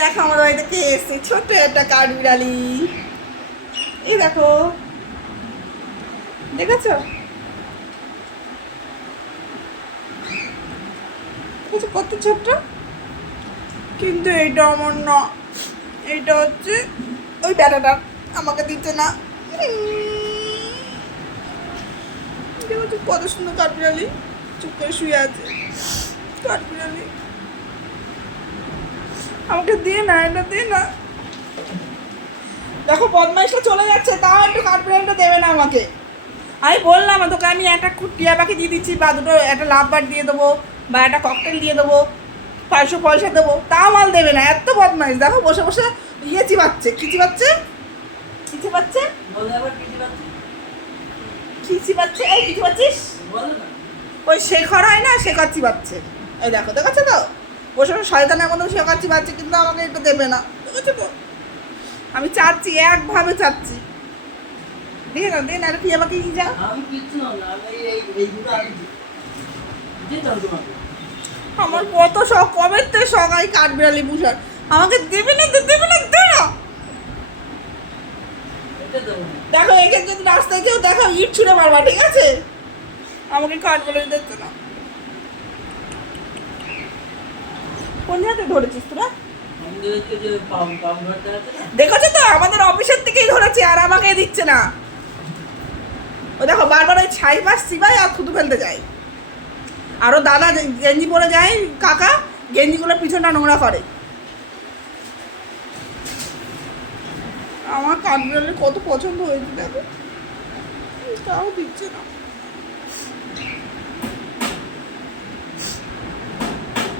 দেখো আমার বাড়িতে কে এসছে, ছোট্ট একটা কাঠবিড়ালি। এই দেখো, দেখেছো কত ছোট্ট, কিন্তু এইটা আমার না, এইটা হচ্ছে ওই বেড়াটা, আমাকে দিতে না। দেখো কত সুন্দর কাঠবিড়ালি, চুপ করে শুয়ে আছে কাঠবিড়ালি। আমাকে দিয়ে না, এটা দিয়ে না। দেখো বদমাইশটা চলে যাচ্ছে, তাও একটু কাঠবিড়ালিটা দেবে না আমাকে। আমি বললাম তোকে আমি একটা টিয়া পাখি দিয়ে দিচ্ছি, বা দুটো একটা লাভ বার দিয়ে দেবো, বা একটা ককটেল দিয়ে দেবো, 500 পয়সা দেবো, তাও মাল দেবে না। এত বদমাইশ, দেখো বসে বসে ইয়ে চিবাচ্ছে। কি চিবাচ্ছে? কি চিবাচ্ছে? কি চিবাচ্ছে? এই কি চিবাচ্ছিস? ওই শেখর হয় না, শেখর চিবাচ্ছে। এই দেখো, দেখাচ্ছ তো বসে বসে শয়তানের মতো শেখর চিবাচ্ছে, কিন্তু আমাকে এটা দেবে না। দেখেছো তো, আমি চাচ্ছি, একভাবে চাচ্ছি। দিয়ে না, দিয়ে না, এটা টিয়া পাখি যা। আমার কত শখ, কবে থেকে শখ এই কাঠবিড়ালি পুষার। আমাকে দেবে না, দেবে না, দে না। দেখো একে যদি রাস্তায় কেউ দেখো, ইট ছুঁড়ে মারবা, ঠিক আছে? আমাকে কাঠবিড়ালি দিচ্ছে না। কোন জায়গাতে ধরেছিস তোরা? দেখেছো তো, আমাদের অফিসের থেকেই ধরেছে, আর আমাকে দিচ্ছে না। ও দেখো বারবার ওই ছাই পাশ চিবাই আর থুতু ফেলতে যায়। আরও দাদা গেঞ্জি পরে যায়, কাকা গেঞ্জিগুলোর পিছনটা নোংরা করে। আমার কাঠবিড়ালি কত পছন্দ হয়েছে দেখো, তাও দিচ্ছে না।